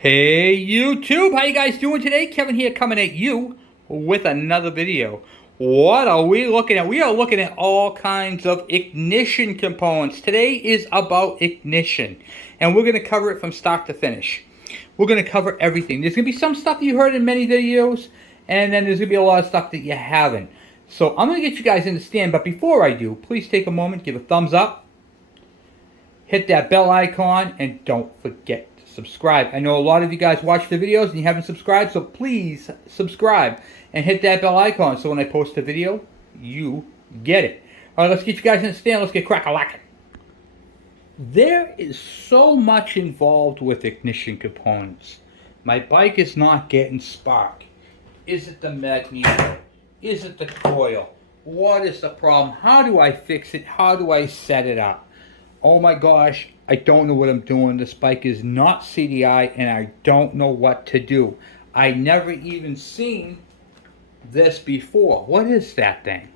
Hey YouTube, how you guys doing today? Kevin here coming at you with another video. What are we looking at? We are looking at all kinds of ignition components. Today is about ignition, and we're going to cover it from start to finish. We're going to cover everything. There's going to be some stuff that you heard in many videos, and then there's going to be a lot of stuff that you haven't. So I'm going to get you guys in the stand, but before I do, please take a moment, give a thumbs up, hit that bell icon, and don't forget subscribe. I know a lot of you guys watch the videos and you haven't subscribed, so please subscribe and hit that bell icon so when I post a video, you get it. Alright, let's get you guys in the stand. Let's get crack-a-lackin'. There is so much involved with ignition components. My bike is not getting spark. Is it the magneto? Is it the coil? What is the problem? How do I fix it? How do I set it up? Oh my gosh, I don't know what I'm doing. This bike is not CDI and I don't know what to do. I never even seen this before. What is that thing?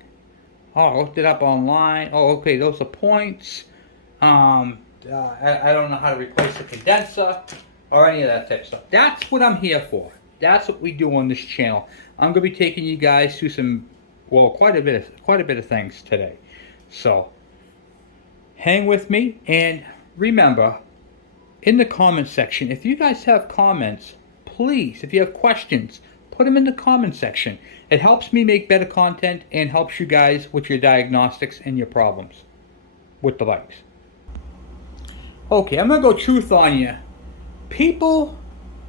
Oh, I looked it up online. Oh, okay, those are points. I don't know how to replace the condenser or any of that type of stuff. That's what I'm here for. That's what we do on this channel. I'm going to be taking you guys through some, well, quite a bit of things today. So hang with me, and remember, in the comment section, if you guys have comments, please, if you have questions, put them in the comment section. It helps me make better content and helps you guys with your diagnostics and your problems with the bikes. Okay, I'm going to go truth on you. People,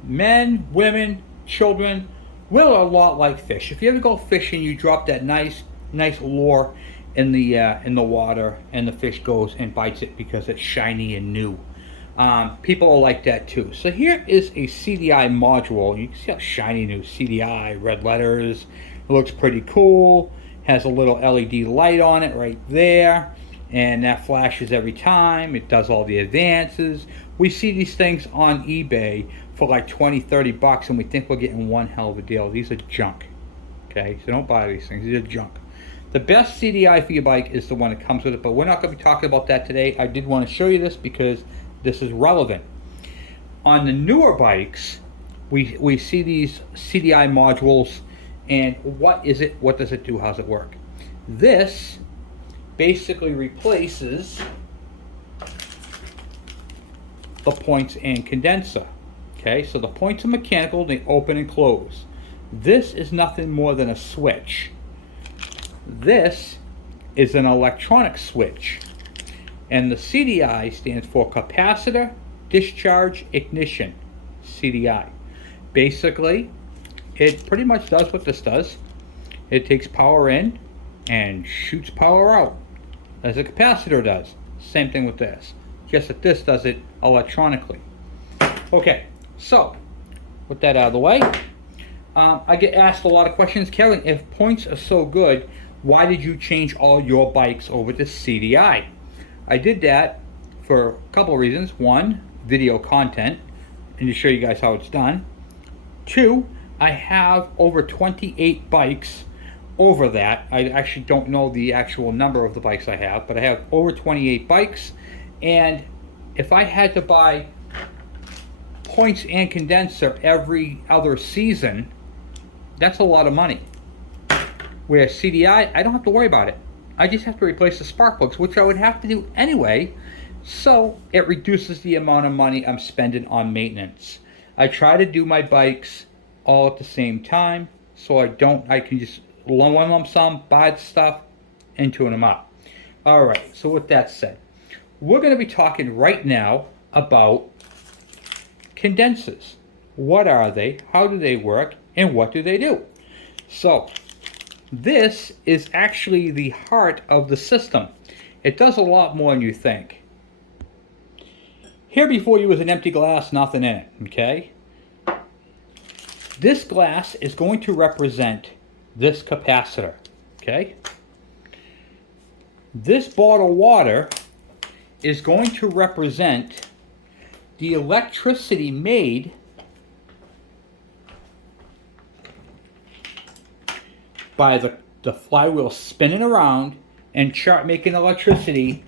men, women, children, we're a lot like fish. If you ever go fishing, you drop that nice lure in the water, and the fish goes and bites it because it's shiny and new. People are like that too. So here is a Cdi module. You can see how shiny new CDI, red letters. It looks pretty cool. Has a little LED light on it right there, and that flashes every time. It does all the advances. We see these things on eBay for like 20-30 bucks, and we think we're getting one hell of a deal. These are junk. Okay, so don't buy these things. These are junk. The best CDI for your bike is the one that comes with it, but we're not going to be talking about that today. I did want to show you this because this is relevant. On the newer bikes, we see these CDI modules, and what is it? What does it do? How does it work? This basically replaces the points and condenser. Okay, so the points are mechanical, they open and close. This is nothing more than a switch. This is an electronic switch, and the CDI stands for capacitor discharge ignition, CDI. Basically, it pretty much does what this does. It takes power in and shoots power out, as a capacitor does. Same thing with this, just that this does it electronically. Okay, so with that out of the way, I get asked a lot of questions. Kevin, if points are so good, why did you change all your bikes over to CDI? I did that for a couple of reasons. One, video content, and to show you guys how it's done. Two, I have over 28 bikes over that. I actually don't know the actual number of the bikes I have, but I have over 28 bikes, and if I had to buy points and condenser every other season, that's a lot of money. Where CDI, I don't have to worry about it. I just have to replace the spark plugs, which I would have to do anyway, so it reduces the amount of money I'm spending on maintenance. I try to do my bikes all at the same time, so I can just one lump sum, buy the stuff, and tune them up. Alright, so with that said, we're going to be talking right now about condensers. What are they? How do they work? And what do they do? So this is actually the heart of the system. It does a lot more than you think. Here before you was an empty glass, nothing in it, okay? This glass is going to represent this capacitor, okay? This bottle of water is going to represent the electricity made by the flywheel spinning around and making electricity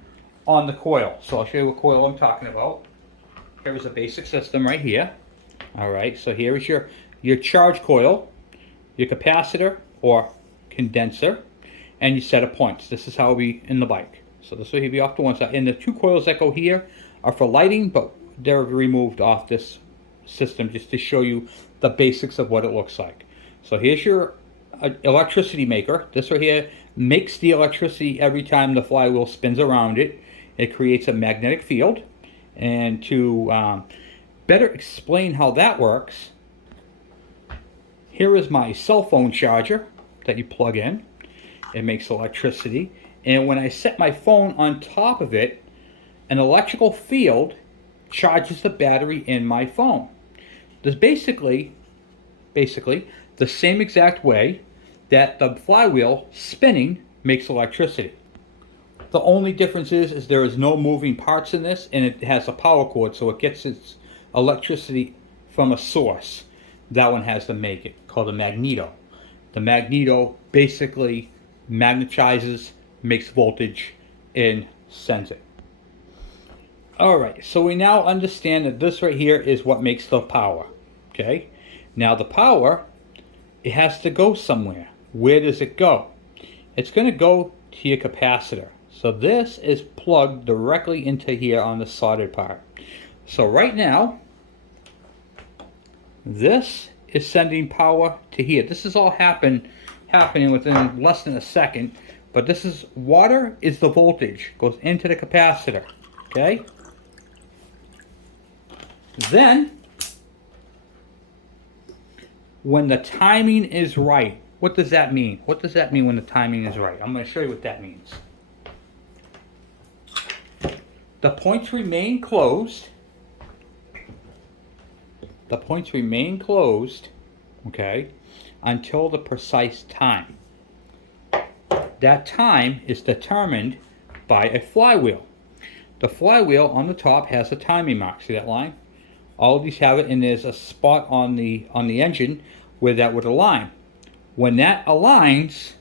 on the coil. So I'll show you what coil I'm talking about. Here's a basic system right here. All right, so here is your charge coil, your capacitor or condenser, and your set of points. This is how it'll be in the bike. So this will be off to one side. And the two coils that go here are for lighting, but they're removed off this system just to show you the basics of what it looks like. So here's your electricity maker. This right here makes the electricity every time the flywheel spins around it. It creates a magnetic field. And to better explain how that works, here is my cell phone charger that you plug in. It makes electricity. And when I set my phone on top of it, an electrical field charges the battery in my phone. This basically the same exact way that the flywheel spinning makes electricity. The only difference is there is no moving parts in this, and it has a power cord, so it gets its electricity from a source. That one has to make it, called a magneto. The magneto basically magnetizes, makes voltage, and sends it. Alright, so we now understand that this right here is what makes the power. Okay, now the power, it has to go somewhere. Where does it go? It's going to go to your capacitor. So this is plugged directly into here on the soldered part. So right now, this is sending power to here. This is all happening within less than a second. But this is, water is the voltage, goes into the capacitor. Okay? Then, when the timing is right, what does that mean? What does that mean when the timing is right? I'm going to show you what that means. The points remain closed. The points remain closed, okay, until the precise time. That time is determined by a flywheel. The flywheel on the top has a timing mark. See that line? All of these have it, and there's a spot on the engine where that would align. When that aligns,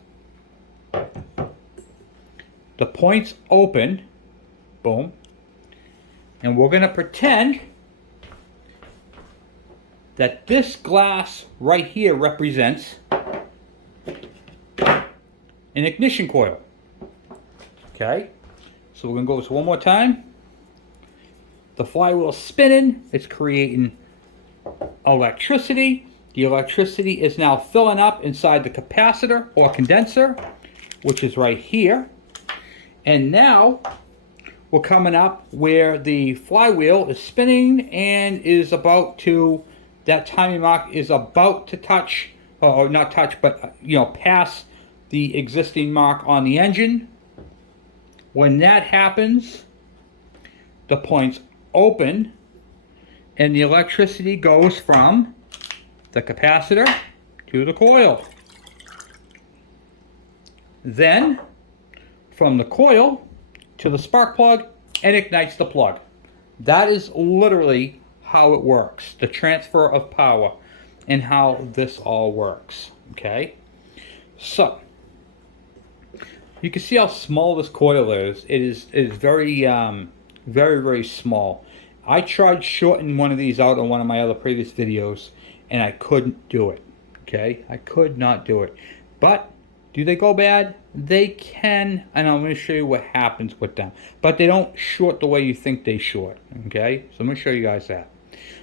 the points open, boom, and we're going to pretend that this glass right here represents an ignition coil. Okay, so we're going to go this one more time. The flywheel is spinning, it's creating electricity. The electricity is now filling up inside the capacitor or condenser, which is right here. And now we're coming up where the flywheel is spinning and is about to, that timing mark is about to touch, or not touch, but pass the existing mark on the engine. When that happens, the points open and the electricity goes from the capacitor to the coil. Then from the coil to the spark plug, and ignites the plug. That is literally how it works, the transfer of power, and how this all works. Okay, so you can see how small this coil is. It is very very small. I tried shorting one of these out on one of my other previous videos, and I couldn't do it. Okay, I could not do it. But do they go bad? They can, and I'm going to show you what happens with them. But they don't short the way you think they short. Okay, so I'm going to show you guys that.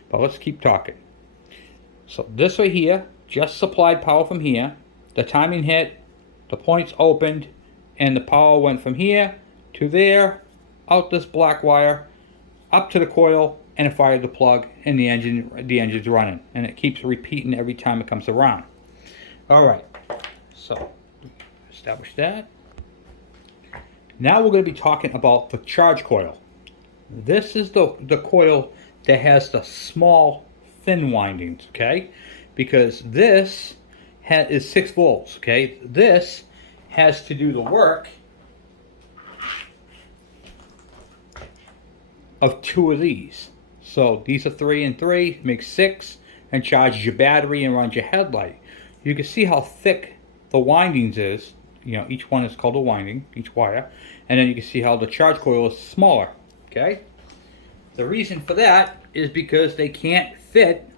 But let's keep talking. So this right here just supplied power from here. The timing hit, the points opened, and the power went from here to there, out this black wire, up to the coil, and it fired the plug, and the engine's running, and it keeps repeating every time it comes around. All right, so establish that. Now we're going to be talking about the charge coil. This is the coil that has the small thin windings, okay? Because this is 6 volts, okay? This has to do the work of 2 of these. So these are 3 and 3, makes 6, and charges your battery and runs your headlight. You can see how thick the windings is. Each one is called a winding, each wire. And then you can see how the charge coil is smaller, okay? The reason for that is because they can't fit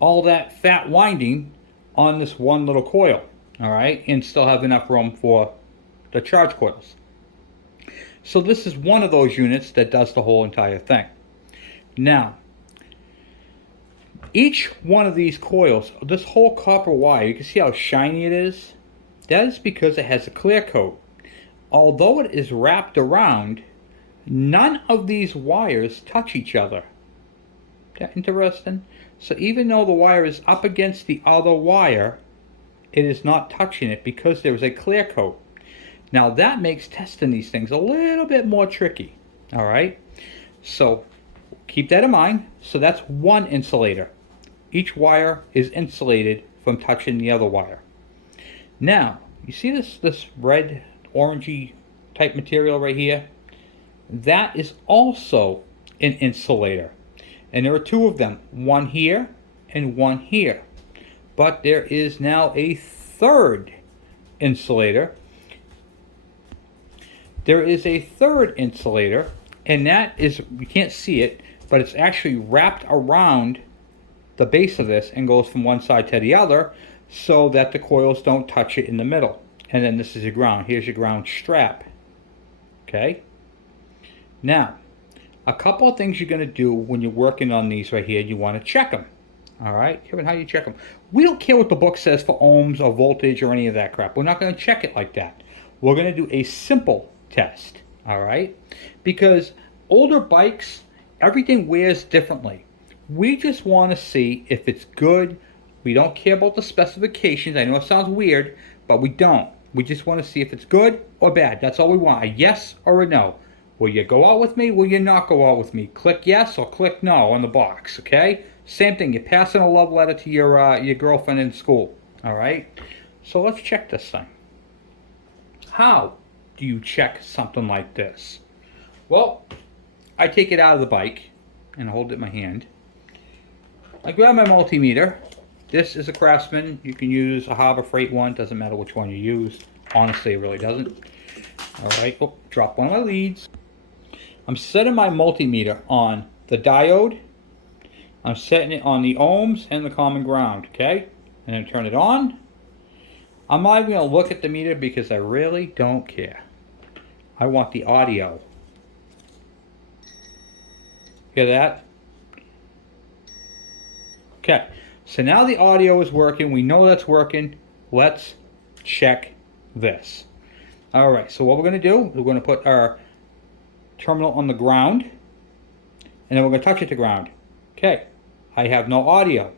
all that fat winding on this one little coil, all right, and still have enough room for the charge coils. So this is one of those units that does the whole entire thing. Now, each one of these coils, this whole copper wire, you can see how shiny it is? That is because it has a clear coat. Although it is wrapped around, none of these wires touch each other. That interesting? So even though the wire is up against the other wire, it is not touching it because there is a clear coat. Now that makes testing these things a little bit more tricky. All right, so keep that in mind. So that's one insulator. Each wire is insulated from touching the other wire. Now, you see this red, orangey type material right here? That is also an insulator. And there are two of them, one here and one here. But there is now a third insulator. There is a third insulator, and that is, you can't see it, but it's actually wrapped around the base of this and goes from one side to the other so that the coils don't touch it in the middle. And then this is your ground. Here's your ground strap. Okay? Now, a couple of things you're going to do when you're working on these right here, you want to check them. All right? Kevin, how do you check them? We don't care what the book says for ohms or voltage or any of that crap. We're not going to check it like that. We're going to do a simple test. All right? Because older bikes, everything wears differently. We just want to see if it's good. We don't care about the specifications. I know it sounds weird, but we don't. We just want to see if it's good or bad. That's all we want. A yes or a no. Will you go out with me? Will you not go out with me? Click yes or click no on the box, okay? Same thing. You're passing a love letter to your girlfriend in school, all right? So let's check this thing. How do you check something like this? Well, I take it out of the bike and hold it in my hand. I grab my multimeter. This is a Craftsman. You can use a Harbor Freight one. Doesn't matter which one you use. Honestly, it really doesn't. All right. Oh, drop one of my leads. I'm setting my multimeter on the diode. I'm setting it on the ohms and the common ground. Okay. And then turn it on. I'm not even going to look at the meter because I really don't care. I want the audio. Hear that? Okay, so now the audio is working. We know that's working. Let's check this. All right, so what we're going to do, we're going to put our terminal on the ground, and then we're going to touch it to ground. Okay, I have no audio.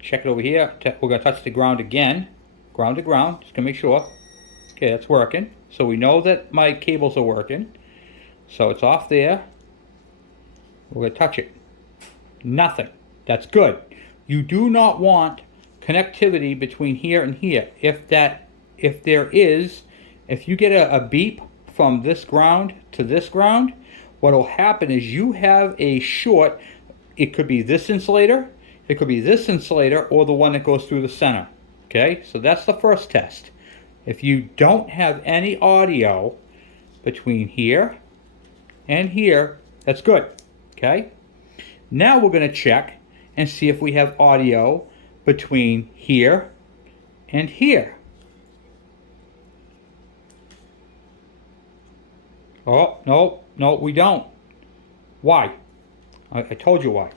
Check it over here. We're going to touch the ground again. Ground to ground, just going to make sure. Okay, that's working. So we know that my cables are working. So it's off there. We're going to touch it. Nothing. That's good. You do not want connectivity between here and here. If you get a beep from this ground to this ground, what will happen is you have a short. It could be this insulator, it could be this insulator, or the one that goes through the center. Okay, so that's the first test. If you don't have any audio between here and here, that's good. Okay, now we're going to check and see if we have audio between here and here. Oh, no, we don't. Why? I told you why.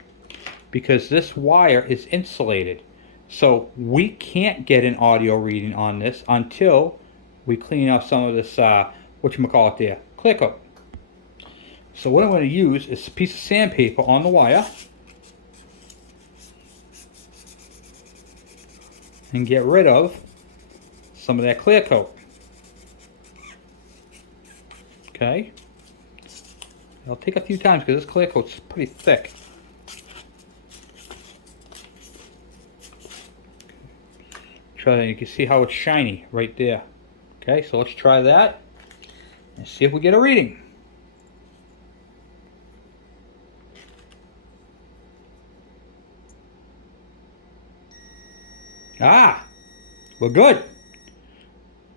Because this wire is insulated. So we can't get an audio reading on this until we clean off some of this, whatchamacallit there, clear coat. So what I'm going to use is a piece of sandpaper on the wire. And get rid of some of that clear coat. Okay. It'll take a few times because this clear coat's pretty thick. Try, you can see how it's shiny right there. Okay, so let's try that and see if we get a reading. Ah, we're good.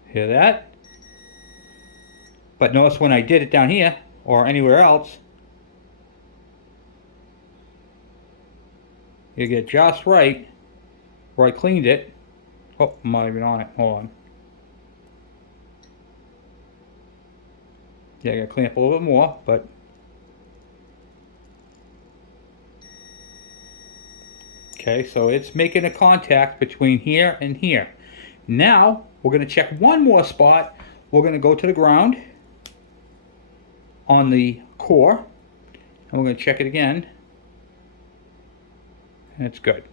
Hear that? But notice when I did it down here or anywhere else, you get just right where I cleaned it. Oh, I'm not even on it. Hold on. Yeah, I gotta clean up a little bit more, but okay, so it's making a contact between here and here. Now, we're going to check one more spot. We're going to go to the ground on the core, and we're going to check it again. And it's good.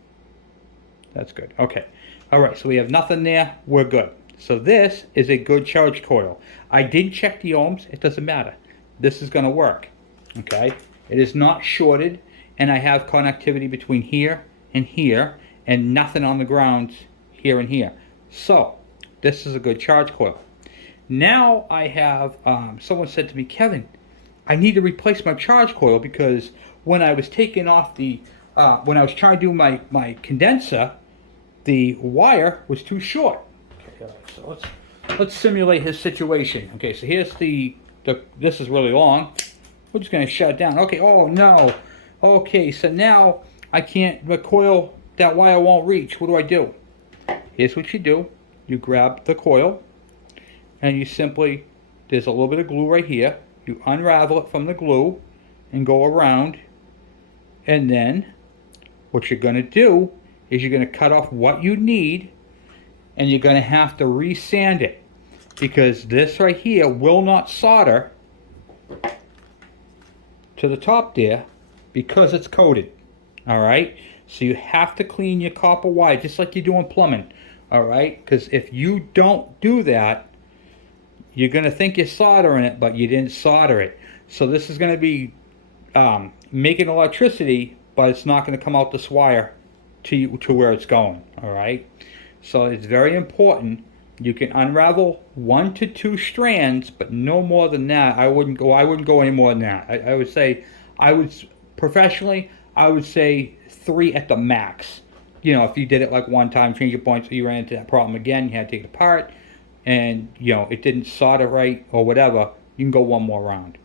That's good. Okay. All right, so we have nothing there. We're good. So this is a good charge coil. I did check the ohms. It doesn't matter. This is going to work. Okay. It is not shorted, and I have connectivity between here and here, and nothing on the ground here and here. So this is a good charge coil. Now I have someone said to me, Kevin, I need to replace my charge coil because when I was taking off the when I was trying to do my condenser, the wire was too short. Okay, so let's simulate his situation. Okay, so here's this is really long. We're just going to shut it down. Okay, oh no. Okay, so now I can't, the coil, that wire won't reach. What do? Here's what you do. You grab the coil and you simply, there's a little bit of glue right here. You unravel it from the glue and go around, and then what you're going to do is you're going to cut off what you need, and you're going to have to re-sand it because this right here will not solder to the top there because it's coated. Alright, so you have to clean your copper wire just like you do in plumbing. Alright, because if you don't do that, you're going to think you're soldering it, but you didn't solder it. So this is going to be making electricity, but it's not going to come out this wire to where it's going. Alright, so it's very important. You can unravel 1 to 2 strands, but no more than that. I wouldn't go any more than that. I would say, professionally, I would say 3 at the max. You know, if you did it like one time, change your points, you ran into that problem again, you had to take it apart, and you know it didn't solder right or whatever, you can go one more round.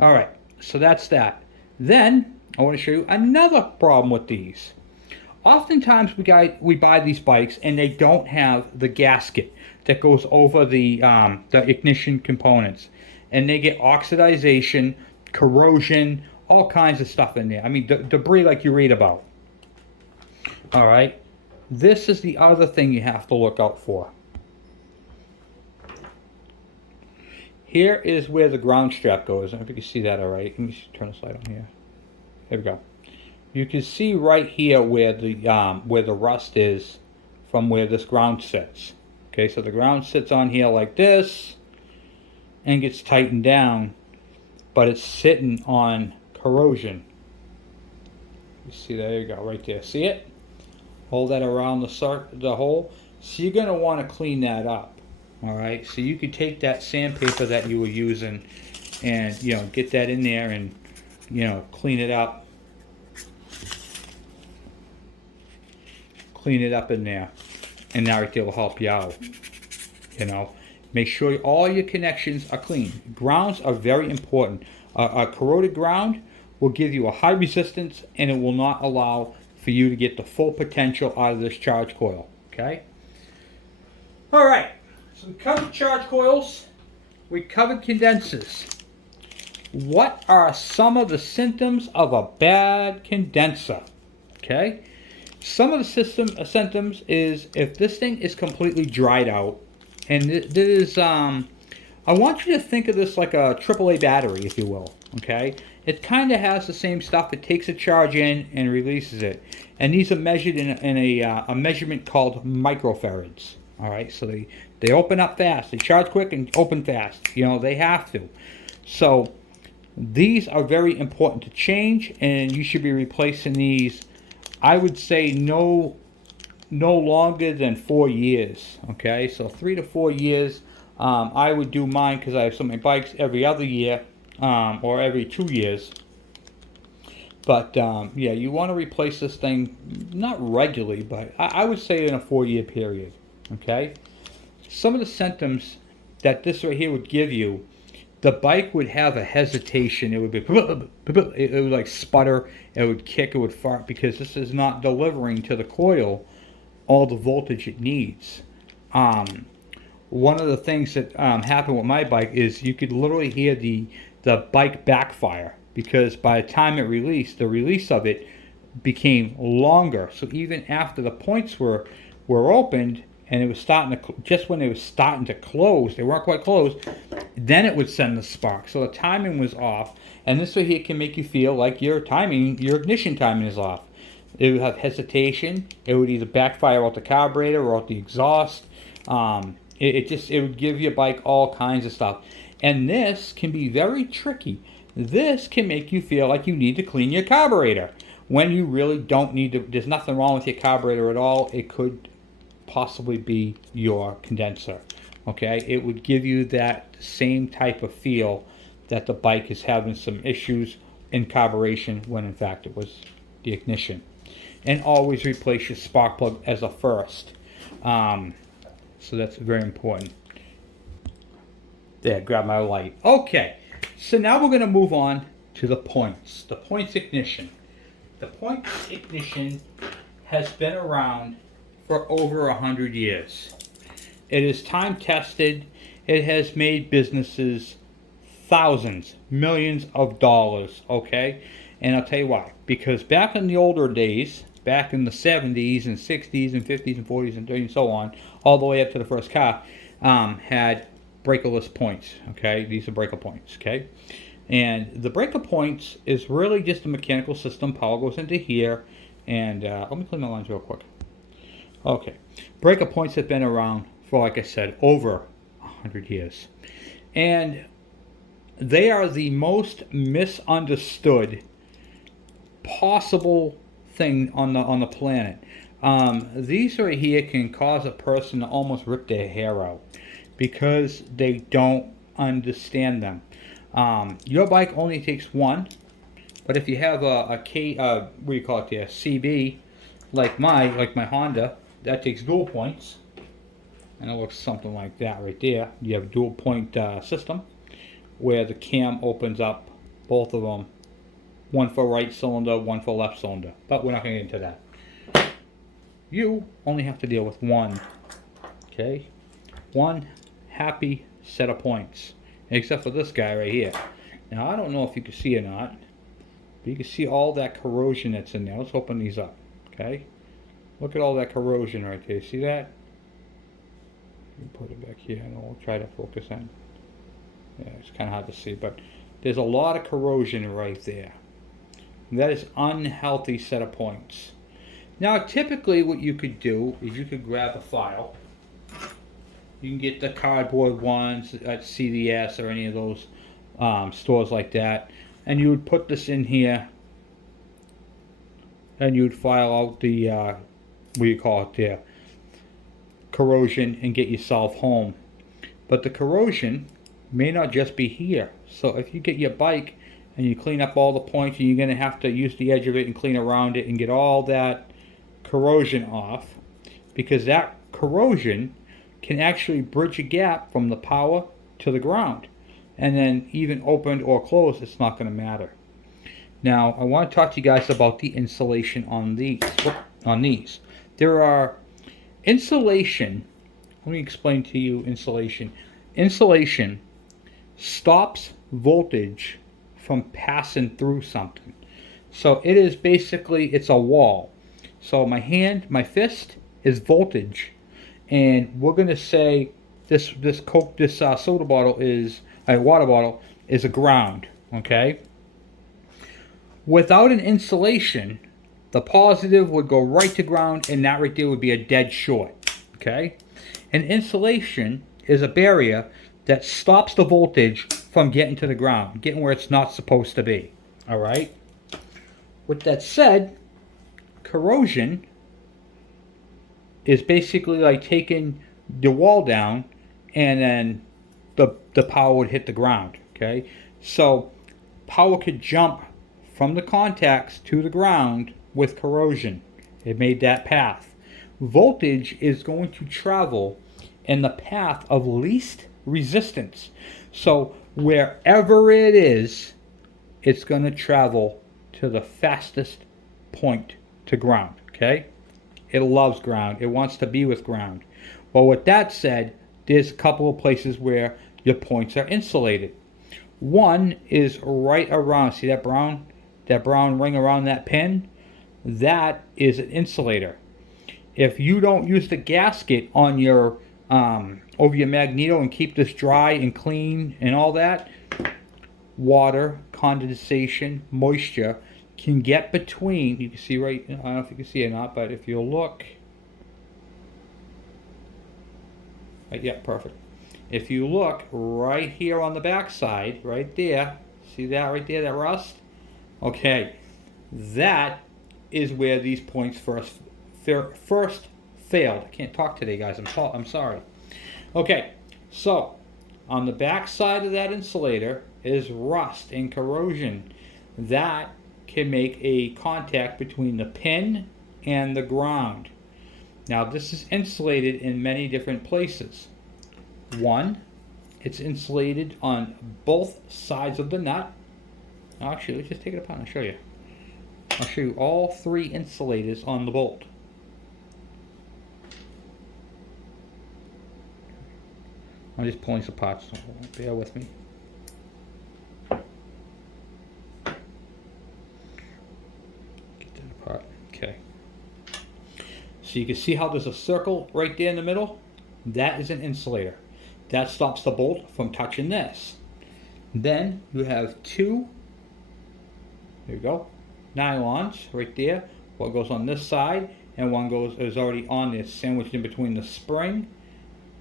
All right, so that's that. Then I want to show you another problem with these. Oftentimes we buy these bikes and they don't have the gasket that goes over the ignition components, and they get oxidization, corrosion, all kinds of stuff in there. I mean, debris like you read about. All right, this is the other thing you have to look out for. Here is where the ground strap goes. I don't know if you can see that all right. Let me turn the slide on here. There we go. You can see right here where the rust is from where this ground sits. Okay, so the ground sits on here like this and gets tightened down, but it's sitting on corrosion. You see, there you go, right there. See it? Hold that around the hole. So you're going to want to clean that up. All right, so you could take that sandpaper that you were using and, you know, get that in there and, you know, clean it up. Clean it up in there, and that right there will help you out. You know, make sure all your connections are clean. Grounds are very important. A corroded ground will give you a high resistance, and it will not allow for you to get the full potential out of this charge coil. Okay. All right. So we covered charge coils. We covered condensers. What are some of the symptoms of a bad condenser? Okay. Some of the symptoms is if this thing is completely dried out, and this is, I want you to think of this like a AAA battery, if you will. Okay. It kind of has the same stuff. It takes a charge in and releases it. And these are measured in a measurement called microfarads. All right, so they open up fast. They charge quick and open fast. You know, they have to. So these are very important to change, and you should be replacing these, I would say, no longer than 4 years. Okay, so 3 to 4 years. I would do mine because I have so many bikes every other year. Or every 2 years. But yeah, you want to replace this thing not regularly, but I would say in a 4-year period. Okay, some of the symptoms that this right here would give you, the bike would have a hesitation. It would be, it would like sputter, it would kick, it would fart, because this is not delivering to the coil all the voltage it needs. One of the things that happened with my bike is you could literally hear the bike backfire, because by the time it released, the release of it became longer. So even after the points were opened and it was starting to, just when they were starting to close, they weren't quite closed, then it would send the spark. So the timing was off, and this way here can make you feel like your ignition timing is off. It would have hesitation. It would either backfire out the carburetor or out the exhaust. It would give your bike all kinds of stuff. And this can be very tricky. This can make you feel like you need to clean your carburetor when you really don't need to. There's nothing wrong with your carburetor at all. It could possibly be your condenser. Okay, it would give you that same type of feel that the bike is having some issues in carburation when in fact it was the ignition. And always replace your spark plug as a first. So that's very important. There, grab my light. Okay, so now we're going to move on to the points. The points ignition. The points ignition has been around for over 100 years. It is time tested. It has made businesses thousands, millions of dollars, okay? And I'll tell you why. Because back in the older days, back in the 70s and 60s and 50s and 40s and 30s and so on, all the way up to the first car, had breakerless points, okay? These are breaker points, okay? And the breaker points is really just a mechanical system. Power goes into here, and let me clean my lines real quick. Okay, breaker points have been around for, like I said, over 100 years. And they are the most misunderstood possible thing on the planet. These right here can cause a person to almost rip their hair out because they don't understand them. Your bike only takes one, but if you have a what do you call it there, CB, like my Honda, that takes dual points, and it looks something like that right there. You have a dual point system where the cam opens up both of them, one for right cylinder, one for left cylinder, but we're not going to get into that. You only have to deal with one, okay? One happy set of points, except for this guy right here. Now, I don't know if you can see or not, but you can see all that corrosion that's in there. Let's open these up, okay? Look at all that corrosion right there. See that? Let me put it back here and we'll try to focus in. Yeah, it's kind of hard to see, but there's a lot of corrosion right there. That is unhealthy set of points. Now, typically what you could do is you could grab a file. You can get the cardboard ones at CVS or any of those stores like that, and you would put this in here, and you would file out the what do you call it there, corrosion, and get yourself home. But the corrosion may not just be here. So if you get your bike and you clean up all the points, and you're going to have to use the edge of it and clean around it and get all that corrosion off, because that corrosion can actually bridge a gap from the power to the ground. And then even opened or closed, it's not going to matter. Now, I want to talk to you guys about the insulation on these. There are insulation. Let me explain to you insulation. Insulation stops voltage from passing through something. So it is basically, it's a wall. So my hand, my fist is voltage, and we're going to say this soda bottle is a water bottle is a ground. Okay. Without an insulation, the positive would go right to ground, and that right there would be a dead short. Okay. And insulation is a barrier that stops the voltage from getting to the ground, getting where it's not supposed to be. All right. With that said, corrosion is basically like taking the wall down, and then the power would hit the ground. Okay. So power could jump from the contacts to the ground with corrosion. It made that path. Voltage is going to travel in the path of least resistance. So wherever it is, it's going to travel to the fastest point to ground. Okay? It loves ground. It wants to be with ground. Well, with that said, there's a couple of places where your points are insulated. One is right around, see that brown ring around that pin? That is an insulator. If you don't use the gasket on your over your magneto and keep this dry and clean and all that, water, condensation, moisture can get between, you can see right, I don't know if you can see it or not, but if you look, yeah, perfect. If you look right here on the back side, right there, see that right there, that rust? Okay, that is where these points first failed. I can't talk today, guys. I'm sorry. Okay, so on the back side of that insulator is rust and corrosion. That can make a contact between the pin and the ground. Now, this is insulated in many different places. One, it's insulated on both sides of the nut. Actually, let's just take it apart and I'll show you. I'll show you all three insulators on the bolt. I'm just pulling some parts, so bear with me. Get that apart. Okay. So you can see how there's a circle right there in the middle? That is an insulator. That stops the bolt from touching this. Then you have two, there you go, nylons right there. One goes on this side and one is already on there, sandwiched in between the spring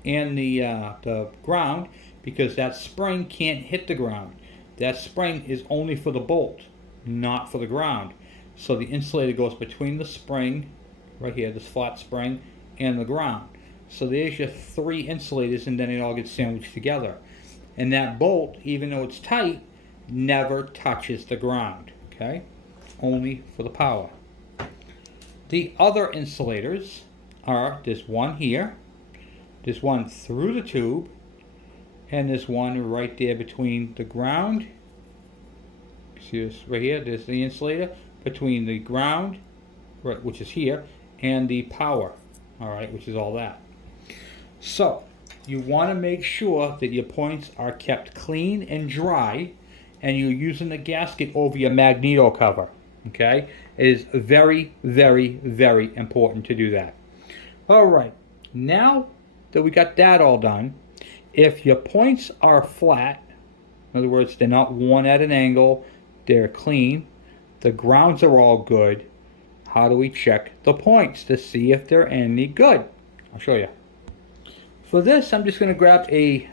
and the ground, because that spring can't hit the ground. That spring is only for the bolt, not for the ground. So the insulator goes between the spring, right here, this flat spring, and the ground. So there's your three insulators, and then it all gets sandwiched together. And that bolt, even though it's tight, never touches the ground, okay? Only for the power. The other insulators are, there's one here, there's one through the tube, and there's one right there between the ground. See this right here? There's the insulator between the ground, right, which is here, and the power, all right, which is all that. So you want to make sure that your points are kept clean and dry, and you're using the gasket over your magneto cover. Okay, it is very, very, very important to do that. All right, now that we got that all done, if your points are flat, in other words, they're not worn at an angle, they're clean, the grounds are all good, how do we check the points to see if they're any good? I'll show you. For this, I'm just going to grab a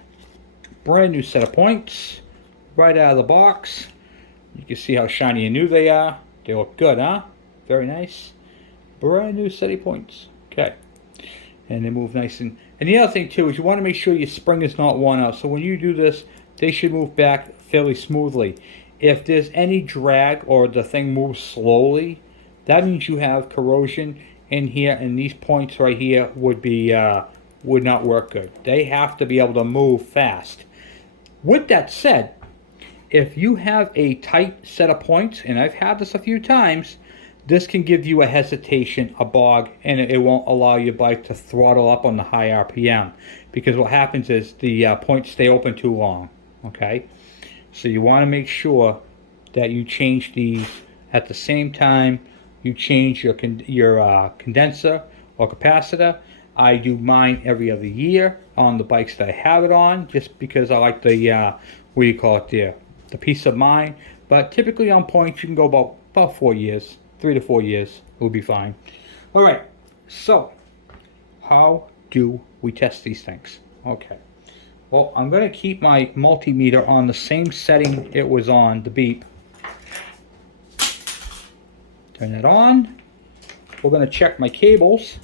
brand new set of points right out of the box. You can see how shiny and new they are. They look good, huh? Very nice. Brand new set of points. Okay. And they move nice. And the other thing too is you want to make sure your spring is not worn out. So when you do this, they should move back fairly smoothly. If there's any drag or the thing moves slowly, that means you have corrosion in here, and these points right here would not work good. They have to be able to move fast. With that said, if you have a tight set of points, and I've had this a few times, this can give you a hesitation, a bog, and it won't allow your bike to throttle up on the high RPM, because what happens is the points stay open too long. Okay, so you want to make sure that you change these at the same time you change your condenser or capacitor. I do mine every other year on the bikes that I have it on, just because I like the what do you call it there, the peace of mind. But typically on points you can go about 4 years, 3 to 4 years, it will be fine. All right, so how do we test these things? Okay, well, I'm going to keep my multimeter on the same setting it was on, the beep. Turn that on. We're going to check my cables.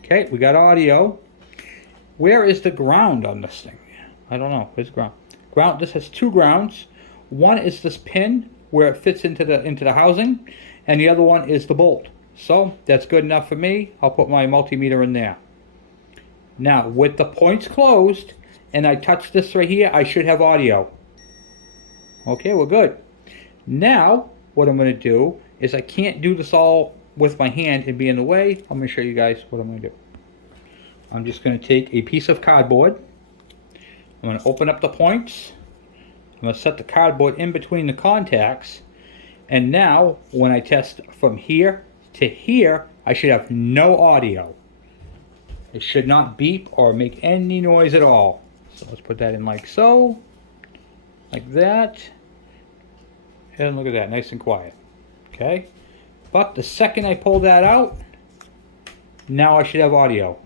Okay, we got audio. Where is the ground on this thing? I don't know. Where's the ground? Ground. This has two grounds. One is this pin where it fits into the housing, and the other one is the bolt. So that's good enough for me. I'll put my multimeter in there. Now, with the points closed, and I touch this right here, I should have audio. Okay, we're good. Now, what I'm going to do is I can't do this all with my hand and be in the way. I'm going to show you guys what I'm going to do. I'm just going to take a piece of cardboard. I'm going to open up the points. I'm going to set the cardboard in between the contacts. And now, when I test from here to here, I should have no audio. It should not beep or make any noise at all. So let's put that in like so. Like that. And look at that, nice and quiet. Okay? But the second I pull that out, now I should have audio.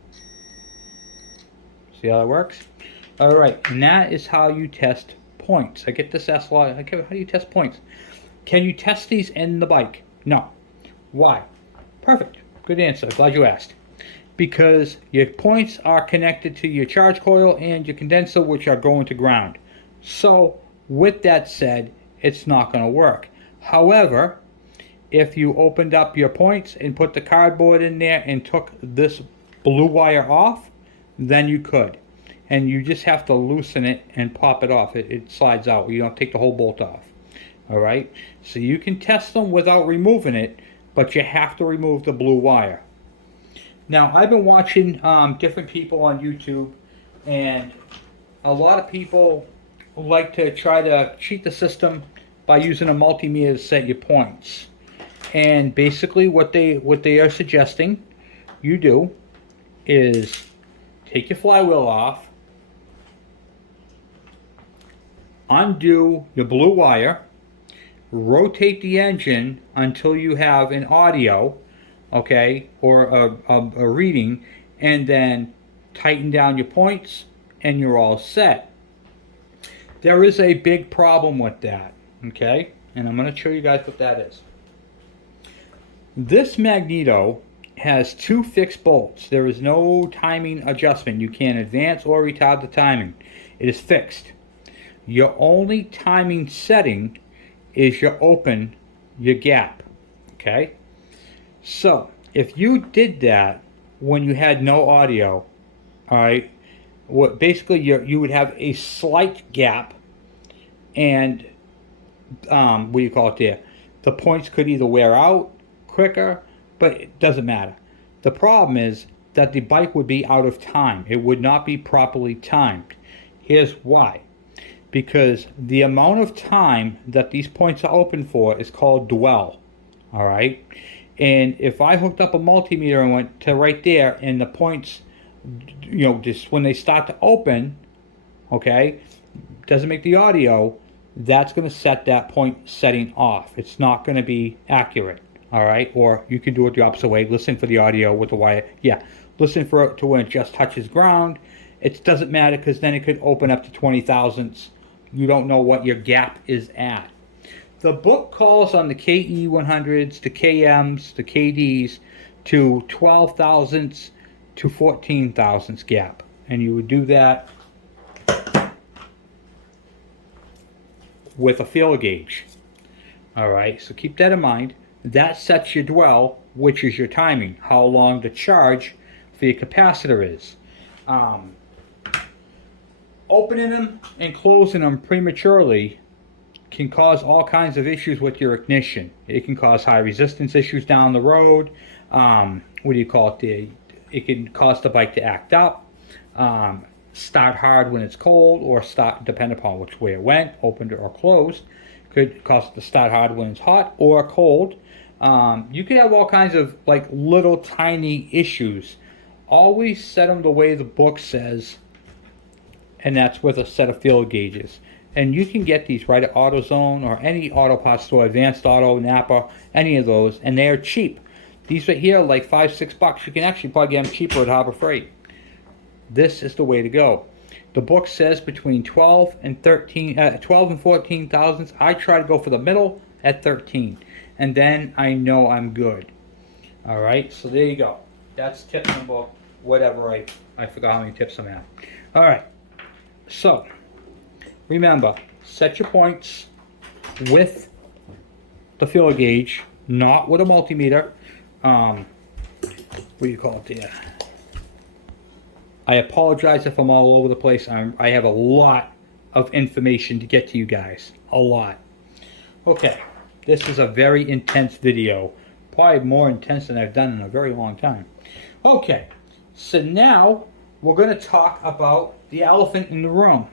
See how that works? Alright, and that is how you test points. I get this asked a lot. How do you test points? Can you test these in the bike? No. Why? Perfect. Good answer. Glad you asked. Because your points are connected to your charge coil and your condenser, which are going to ground. So, with that said, it's not going to work. However, if you opened up your points and put the cardboard in there and took this blue wire off, then you could. And you just have to loosen it and pop it off. It slides out. You don't take the whole bolt off. Alright? So you can test them without removing it, but you have to remove the blue wire. Now, I've been watching different people on YouTube, and a lot of people like to try to cheat the system by using a multimeter to set your points. And basically what they are suggesting you do is take your flywheel off, undo your blue wire, rotate the engine until you have an audio, okay, or a reading, and then tighten down your points and you're all set. There is a big problem with that, okay, and I'm going to show you guys what that is. This magneto has two fixed bolts. There is no timing adjustment. You can't advance or retard the timing. It is fixed. Your only timing setting is your open, your gap, okay? So, if you did that when you had no audio, alright, what basically you would have a slight gap, and what do you call it there? The points could either wear out quicker, but it doesn't matter. The problem is that the bike would be out of time. It would not be properly timed. Here's why. Because the amount of time that these points are open for is called dwell. Alright? And if I hooked up a multimeter and went to right there, and the points, you know, just when they start to open, okay, doesn't make the audio, that's going to set that point setting off. It's not going to be accurate. Alright? Or you can do it the opposite way. Listen for the audio with the wire. Yeah. Listen for it to when it just touches ground. It doesn't matter, because then it could open up to 20 thousandths. You don't know what your gap is at. The book calls on the KE100s, the KMs, the KDs to 12 thousandths to 14 thousandths gap. And you would do that with a feeler gauge. Alright, so keep that in mind. That sets your dwell, which is your timing, how long the charge for your capacitor is. Opening them and closing them prematurely can cause all kinds of issues with your ignition. It can cause high resistance issues down the road. What do you call it? It can cause the bike to act up, start hard when it's cold, or start, depending upon which way it went, opened or closed. Could cause it to start hard when it's hot or cold. You could have all kinds of like little tiny issues. Always set them the way the book says, and that's with a set of feeler gauges. And you can get these right at AutoZone or any auto parts store, Advanced Auto, Napa, any of those, and they are cheap. These right here are like $5-6. You can actually probably get them cheaper at Harbor Freight. This is the way to go. The book says between 12 and 14 thousandths. I try to go for the middle at 13, and then I know I'm good. All right, so there you go. That's tip number whatever. I forgot how many tips I'm at. All right, so remember, set your points with the feeler gauge, not with a multimeter. What do you call it there? I apologize if I'm all over the place. I have a lot of information to get to you guys. A lot. Okay. This is a very intense video. Probably more intense than I've done in a very long time. Okay, so now we're going to talk about the elephant in the room.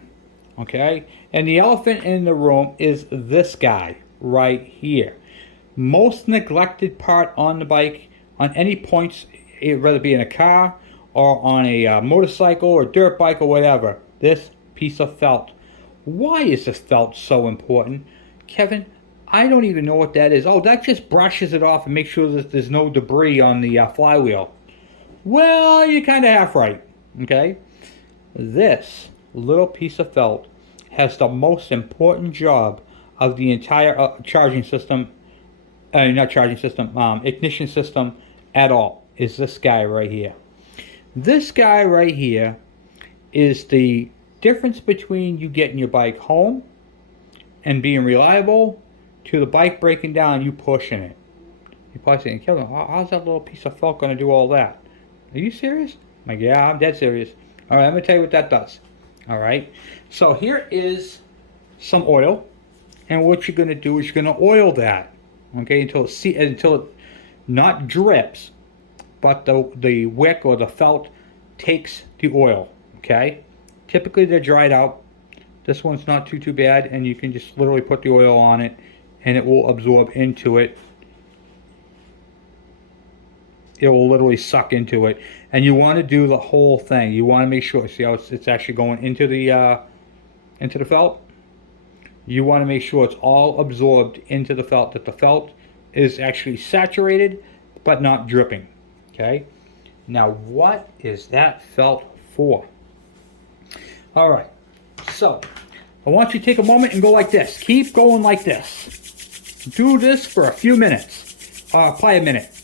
Okay, and the elephant in the room is this guy right here. Most neglected part on the bike, on any points, whether it be in a car or on a motorcycle or dirt bike or whatever, this piece of felt. Why is this felt so important? Kevin, I don't even know what that is. Oh, that just brushes it off and makes sure that there's no debris on the flywheel. Well, you're kind of half right, okay? This little piece of felt has the most important job of the entire charging system, not charging system, ignition system at all, is this guy right here. This guy right here is the difference between you getting your bike home and being reliable to the bike breaking down, you pushing it. You're probably saying, Kevin, how's that little piece of felt going to do all that? Are you serious? I'm like, yeah, I'm dead serious. All right, I'm going to tell you what that does. All right, so here is some oil, and what you're going to do is you're going to oil that, okay, until it not drips, but the wick or the felt takes the oil, okay? Typically they're dried out. This one's not too bad, and you can just literally put the oil on it and it will absorb into it. It will literally suck into it, and you want to do the whole thing. You want to make sure, see how it's actually going into the felt? You want to make sure it's all absorbed into the felt, that the felt is actually saturated but not dripping. Okay, now what is that felt for? All right, so I want you to take a moment and go like this. Keep going like this. Do this for a few minutes, probably a minute.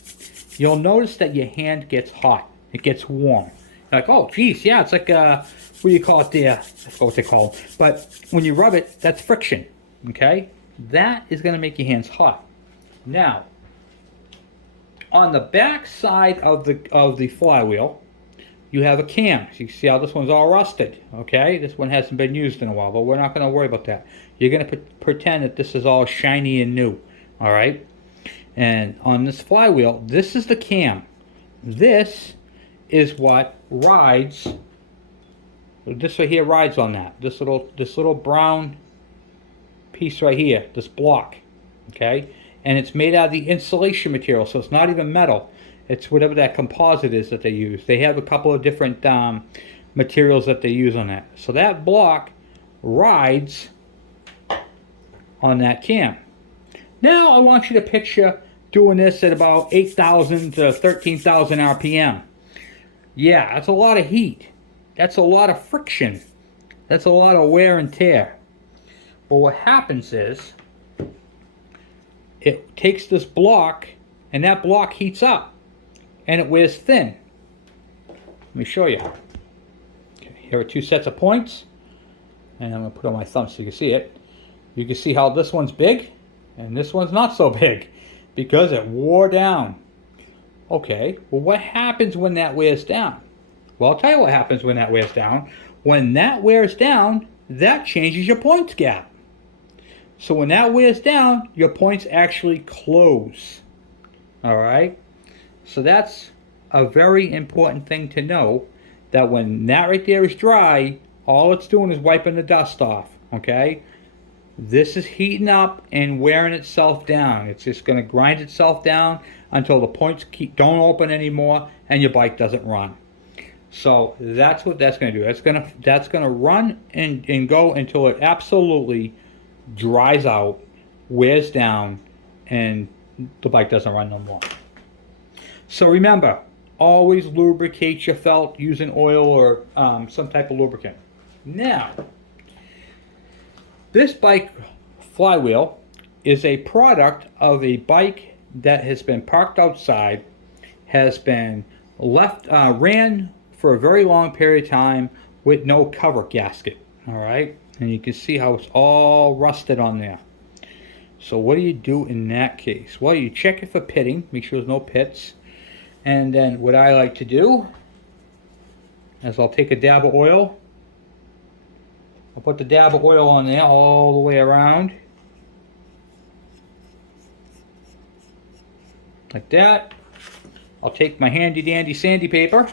You'll notice that your hand gets hot. It gets warm. You're like, oh, geez, yeah, it's like, what do you call it there? I forgot what they call it. But when you rub it, that's friction, okay? That is going to make your hands hot. Now, on the back side of the flywheel, you have a cam. So you see how this one's all rusted, okay? This one hasn't been used in a while, but we're not going to worry about that. You're going to pretend that this is all shiny and new, all right? And on this flywheel, this is the cam. This is what rides. This right here rides on that. This little brown piece right here, this block, okay? And it's made out of the insulation material, so it's not even metal. It's whatever that composite is that they use. They have a couple of different materials that they use on that. So that block rides on that cam. Now I want you to picture doing this at about 8,000 to 13,000 RPM. Yeah, that's a lot of heat. That's a lot of friction. That's a lot of wear and tear. Well, what happens is it takes this block, and that block heats up, and it wears thin. Let me show you. Okay, here are two sets of points, and I'm going to put on my thumb so you can see it. You can see how this one's big, and this one's not so big, because it wore down. Okay, well, what happens when that wears down? Well, I'll tell you what happens when that wears down. When that wears down, that changes your points gap. So when that wears down, your points actually close. All right? So that's a very important thing to know, that when that right there is dry, all it's doing is wiping the dust off. Okay? This is heating up and wearing itself down. It's just going to grind itself down until the points don't open anymore and your bike doesn't run. So that's what that's going to do. That's going to run and go until it absolutely dries out, wears down, and the bike doesn't run no more. So remember, always lubricate your felt using oil or some type of lubricant. Now, this bike flywheel is a product of a bike that has been parked outside, has been ran for a very long period of time with no cover gasket. All right, and you can see how it's all rusted on there. So what do you do in that case? Well, you check it for pitting, make sure there's no pits, and then what I like to do is I'll take a dab of oil. I'll put the dab of oil on there all the way around. like that. I'll take my handy dandy sandy paper.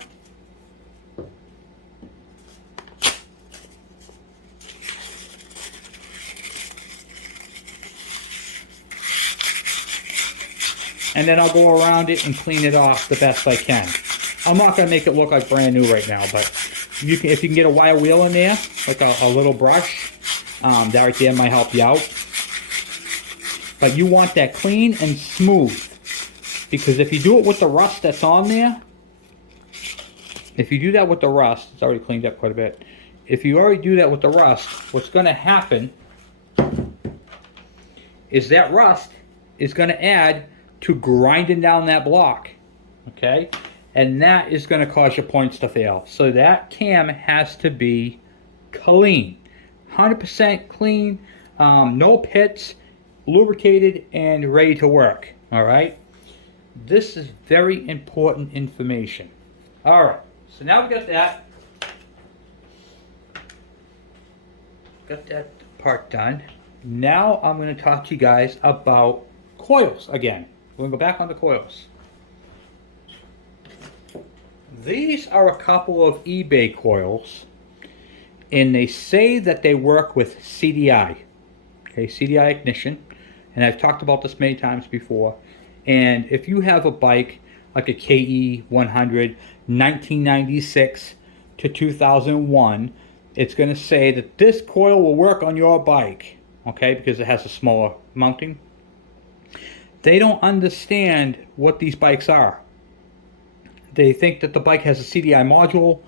And then I'll go around it and clean it off the best I can. I'm not going to make it look like brand new right now, but you can, if you can get a wire wheel in there, like a little brush, that right there might help you out. But you want that clean and smooth, because if you do it with the rust that's on there, if you do that with the rust, it's already cleaned up quite a bit. If you already do that with the rust, what's going to happen is that rust is going to add to grinding down that block, okay? And that is going to cause your points to fail. So that cam has to be clean, 100% clean, no pits, lubricated and ready to work. All right, this is very important information. All right, so now we got that part done. Now I'm going to talk to you guys about coils again. We're going to go back on the coils. These are a couple of eBay coils, and they say that they work with CDI, okay, CDI ignition, and I've talked about this many times before. And if you have a bike like a KE 100 1996 to 2001, it's going to say that this coil will work on your bike, okay, because it has a smaller mounting. They don't understand what these bikes are. They think that the bike has a Cdi module,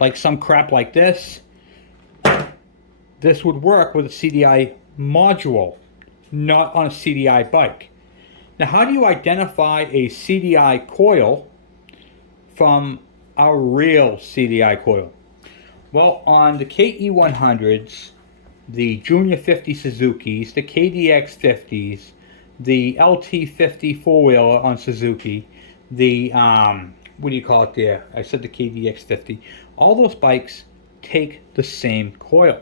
like some crap like this. This would work with a Cdi module, not on a Cdi bike. Now, how do you identify a Cdi coil from a real Cdi coil? Well, on the KE 100s, the Junior 50 Suzukis, the KDX 50s, the LT 50 four-wheeler on Suzuki, the what do you call it there? I said the KDX 50. All those bikes take the same coil.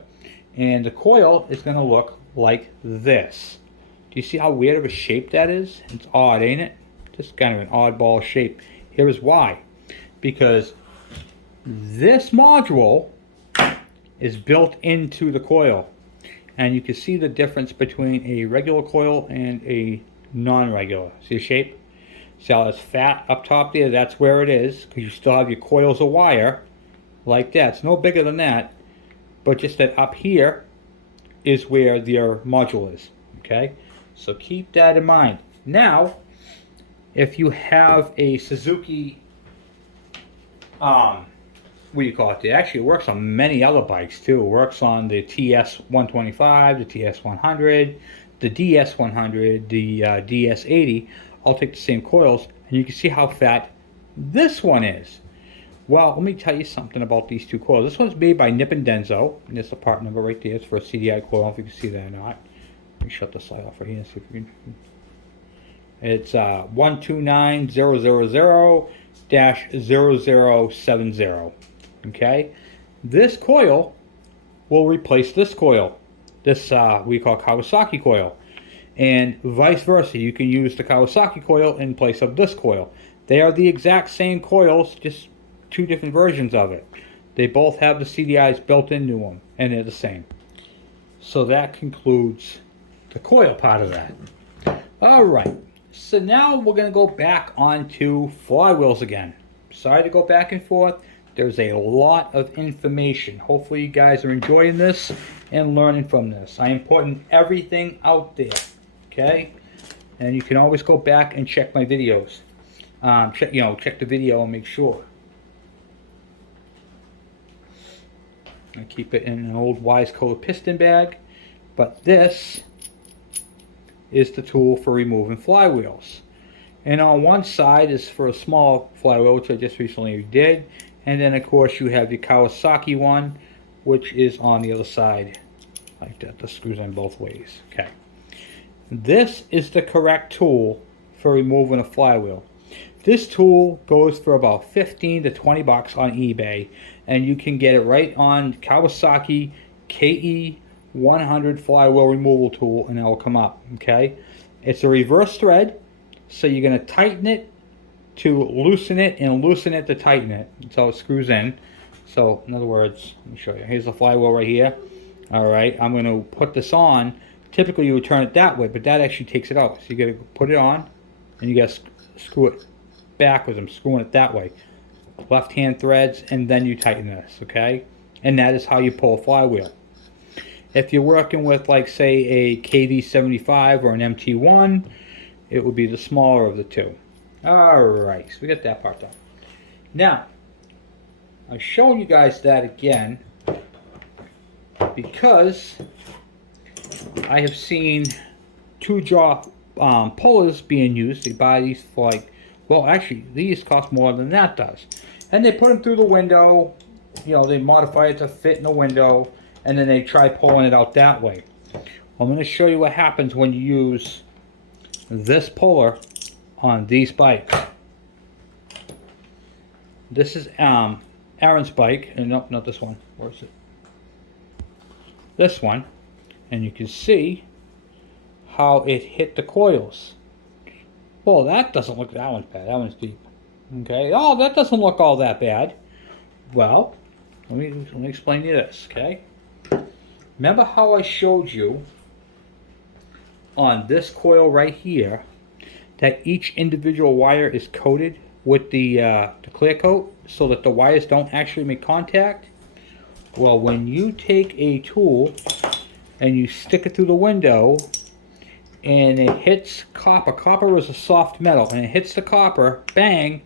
And the coil is going to look like this. Do you see how weird of a shape that is? It's odd, ain't it? Just kind of an oddball shape. Here is why. Because this module is built into the coil. And you can see the difference between a regular coil and a non-regular. See the shape? See how it's fat up top there? That's where it is, because you still have your coils of wire like that. It's no bigger than that, but just that up here is where your module is, okay? So keep that in mind. Now, if you have a Suzuki, what do you call it? It actually works on many other bikes too. It works on the TS125, the TS100, the DS100, the DS80. I'll take the same coils, and you can see how fat this one is. Well, let me tell you something about these two coils. This one's made by Nippon Denso, and there's the part number right there. It's for a Cdi coil. I don't know if you can see that or not. Let me shut the slide off right here and see if we can. It's 129000-0070. Okay, this coil will replace this coil. This we call Kawasaki coil. And vice versa, you can use the Kawasaki coil in place of this coil. They are the exact same coils, just two different versions of it. They both have the CDIs built into them, and they're the same. So that concludes the coil part of that. Alright, so now we're going to go back onto flywheels again. Sorry to go back and forth. There's a lot of information. Hopefully you guys are enjoying this and learning from this. I am putting everything out there. Okay, and you can always go back and check my videos. Check the video and make sure. I keep it in an old Wise Code piston bag, but this is the tool for removing flywheels. And on one side is for a small flywheel, which I just recently did, and then of course you have the Kawasaki one, which is on the other side, like that. The screws on both ways. Okay. This is the correct tool for removing a flywheel. This tool goes for about 15 to 20 bucks on eBay, and you can get it right on Kawasaki KE 100 flywheel removal tool, and it will come up. Okay, it's a reverse thread, So you're going to tighten it to loosen it and loosen it to tighten it. So it screws in. So in other words, let me show you. Here's the flywheel right here. Alright, I'm going to put this on. Typically you would turn it that way, but that actually takes it out. So you got to put it on and you got to screw it backwards. I'm screwing it that way. Left hand threads, and then you tighten this, okay? And that is how you pull a flywheel. If you're working with, like, say, a KD75 or an MT1, it would be the smaller of the two. Alright, so we got that part done. Now, I'm showing you guys that again because I have seen two-jaw pullers being used. They buy these for, like, well, actually, these cost more than that does. And they put them through the window. You know, they modify it to fit in the window, and then they try pulling it out that way. Well, I'm going to show you what happens when you use this puller on these bikes. This is Aaron's bike, and no, not this one. Where is it? This one, and you can see how it hit the coils. Well, that doesn't look, that one's bad. That one's deep. Okay. Oh, that doesn't look all that bad. Well, let me explain you this. Okay. Remember how I showed you on this coil right here that each individual wire is coated with the clear coat so that the wires don't actually make contact? Well, when you take a tool and you stick it through the window and it hits copper. Copper is a soft metal, and it hits the copper, bang,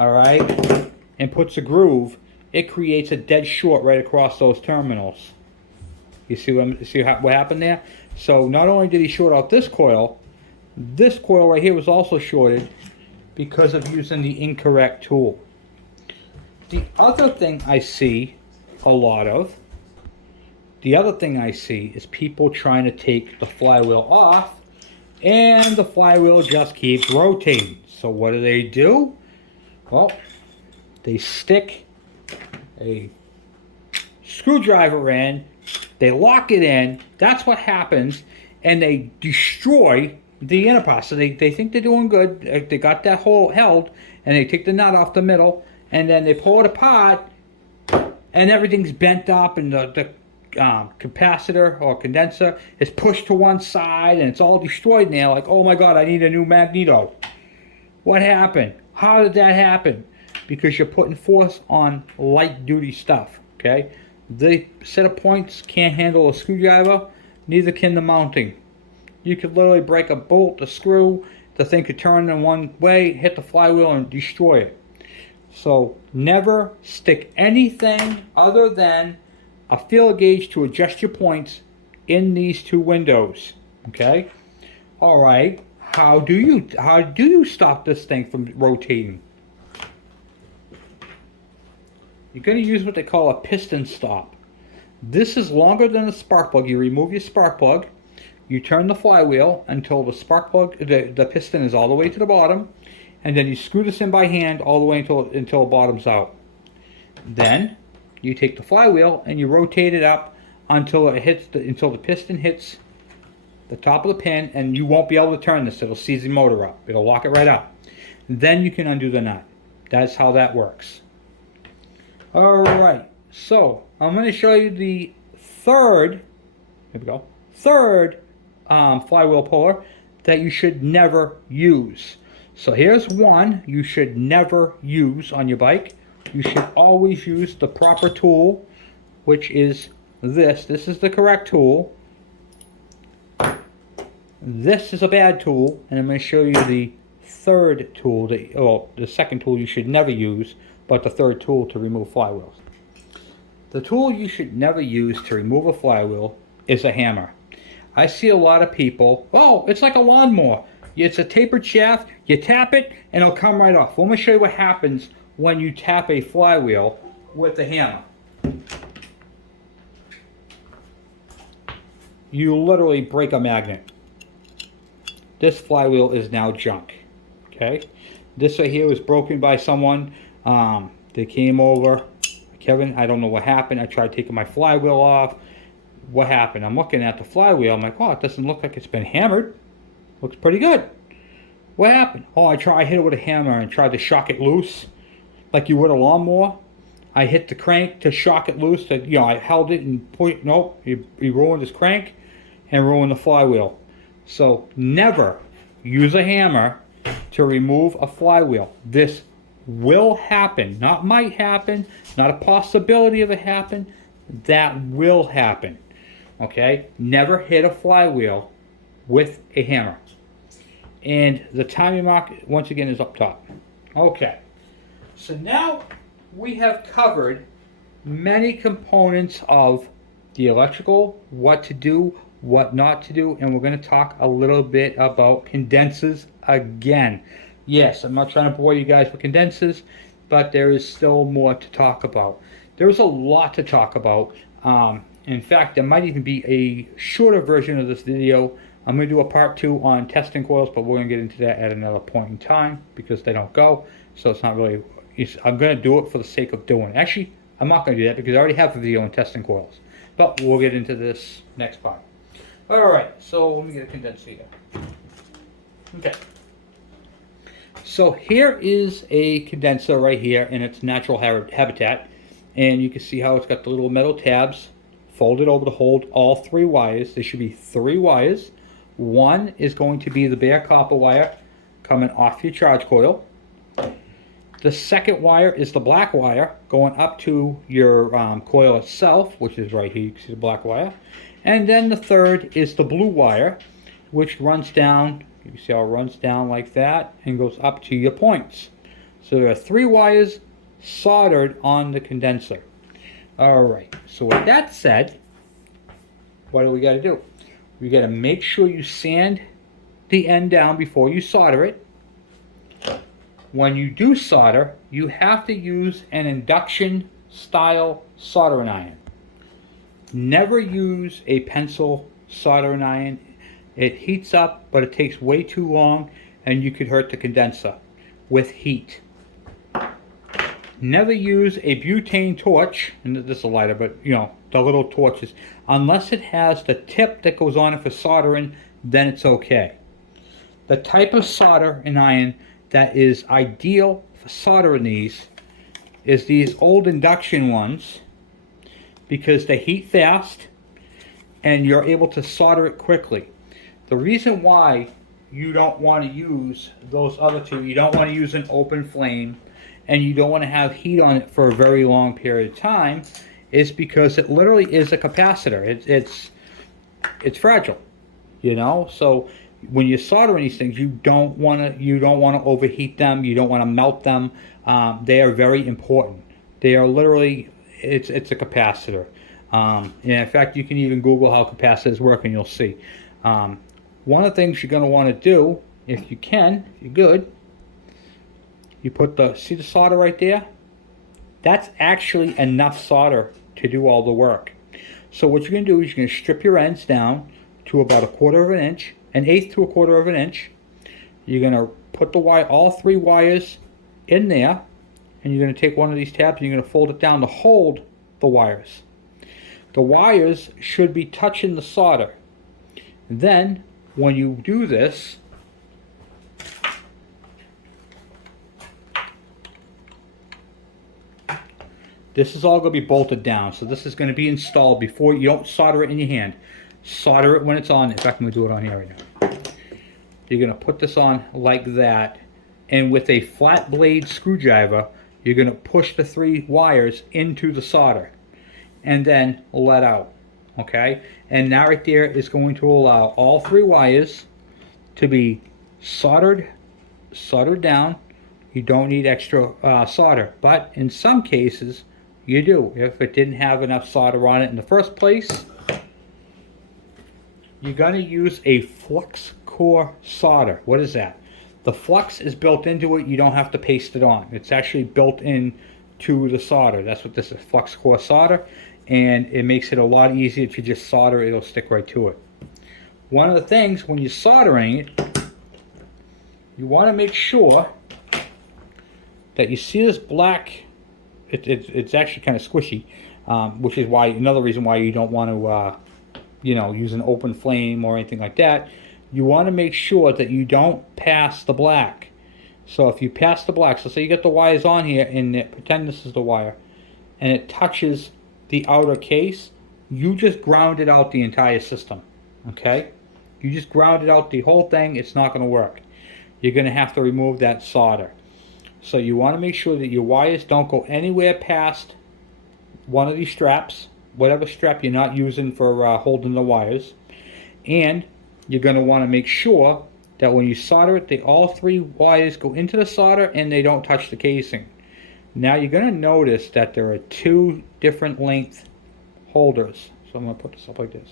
alright, and puts a groove. It creates a dead short right across those terminals. You see what happened there? So not only did he short out this coil right here was also shorted because of using the incorrect tool. The other thing I see a lot of, is people trying to take the flywheel off, and the flywheel just keeps rotating. So what do? Well, they stick a screwdriver in, they lock it in, that's what happens, and they destroy the inner part. So they think they're doing good, they got that hole held, and they take the nut off the middle, and then they pull it apart, and everything's bent up, and the capacitor or condenser is pushed to one side, and it's all destroyed now. Like, oh my god, I need a new magneto. What happened? How did that happen? Because you're putting force on light duty stuff. Okay, the set of points can't handle a screwdriver, neither can the mounting. You could literally break a bolt, a screw, the thing could turn in one way, hit the flywheel, and destroy it. So never stick anything other than a feeler gauge to adjust your points in these two windows. Okay. All right. How do you stop this thing from rotating? You're going to use what they call a piston stop. This is longer than a spark plug. You remove your spark plug. You turn the flywheel until the spark plug, the piston is all the way to the bottom, and then you screw this in by hand all the way until it bottoms out. Then you take the flywheel and you rotate it up until until the piston hits the top of the pin, and you won't be able to turn this. It'll seize the motor up. It'll lock it right up. Then you can undo the nut. That's how that works. Alright, so I'm going to show you the third flywheel puller that you should never use. So here's one you should never use on your bike. You should always use the proper tool, which is this. This is the correct tool. This is a bad tool, and I'm going to show you the third tool, the second tool you should never use, but the third tool to remove flywheels. The tool you should never use to remove a flywheel is a hammer. I see a lot of people, oh, it's like a lawnmower. It's a tapered shaft, you tap it, and it'll come right off. Well, let me show you what happens when you tap a flywheel with the hammer. You literally break a magnet. This flywheel is now junk. Okay, this right here was broken by someone. They came over. Kevin, I don't know what happened. I tried taking my flywheel off. What happened? I'm looking at the flywheel. I'm like, oh, it doesn't look like it's been hammered. Looks pretty good. What happened? Oh, I hit it with a hammer and tried to shock it loose, like you would a lawnmower. I hit the crank to shock it loose. I held it and put. Nope, he ruined his crank and ruined the flywheel. So never use a hammer to remove a flywheel. This will happen. Not might happen. Not a possibility of it happen. That will happen. Okay? Never hit a flywheel with a hammer. And the timing mark, once again, is up top. Okay. So now we have covered many components of the electrical, what to do, what not to do, and we're going to talk a little bit about condensers again. Yes, I'm not trying to bore you guys with condensers, but there is still more to talk about. There's a lot to talk about. In fact, there might even be a shorter version of this video. I'm going to do a part 2 on testing coils, but we're going to get into that at another point in time because they don't go. So it's not really, I'm going to do it for the sake of doing it. Actually, I'm not going to do that because I already have a video on testing coils. But we'll get into this next part. Alright, so let me get a condenser here. Okay. So here is a condenser right here in its natural habitat. And you can see how it's got the little metal tabs folded over to hold all 3 wires. There should be 3 wires. One is going to be the bare copper wire coming off your charge coil. The second wire is the black wire going up to your coil itself, which is right here. You can see the black wire. And then the third is the blue wire, which runs down. You can see how it runs down like that and goes up to your points. So there are 3 wires soldered on the condenser. Alright, so with that said, what do we got to do? We got to make sure you sand the end down before you solder it. When you do solder, you have to use an induction style soldering iron. Never use a pencil soldering iron. It heats up, but it takes way too long and you could hurt the condenser with heat. Never use a butane torch, and this is a lighter, but the little torches, unless it has the tip that goes on it for soldering, then it's okay. The type of soldering iron that is ideal for soldering these is these old induction ones, because they heat fast and you're able to solder it quickly. The reason why you don't want to use those other two, you don't want to use an open flame, and you don't want to have heat on it for a very long period of time, is because it literally is a capacitor. It's fragile, So when you're soldering these things, you don't want to overheat them. You don't want to melt them. They are very important. They are literally, it's a capacitor. And in fact, you can even Google how capacitors work, and you'll see. One of the things you're going to want to do, if you can, if you're good, you put see the solder right there? That's actually enough solder to do all the work. So what you're going to do is you're going to strip your ends down to about 1/4 of an inch, 1/8 to 1/4 of an inch. You're going to put all 3 wires in there, and you're going to take one of these tabs and you're going to fold it down to hold the wires. The wires should be touching the solder. Then, when you do this, this is all going to be bolted down. So this is going to be installed before you don't solder it in your hand. Solder it when it's on. In fact, I'm going to do it on here right now. You're going to put this on like that. And with a flat blade screwdriver, you're going to push the 3 wires into the solder. And then let out. Okay? And now right there is going to allow all 3 wires to be soldered down. You don't need extra solder. But in some cases, you do. If it didn't have enough solder on it in the first place, you're going to use a flux core solder. What is that? The flux is built into it. You don't have to paste it on. It's actually built into the solder. That's what this is, flux core solder. And it makes it a lot easier. If you just solder, it'll stick right to it. One of the things when you're soldering it, you want to make sure that you see this black. It's actually kind of squishy, which is why another reason why you don't want to use an open flame or anything like that. you want to make sure that you don't pass the black. So if you pass the black, so say you get the wires on here and pretend this is the wire, and it touches the outer case, you just grounded out the entire system. Okay? You just grounded out the whole thing. It's not going to work. You're going to have to remove that solder. So you want to make sure that your wires don't go anywhere past one of these straps, whatever strap you're not using for holding the wires. And you're going to want to make sure that when you solder it, all three wires go into the solder and they don't touch the casing. Now you're going to notice that there are two different length holders. So I'm going to put this up like this.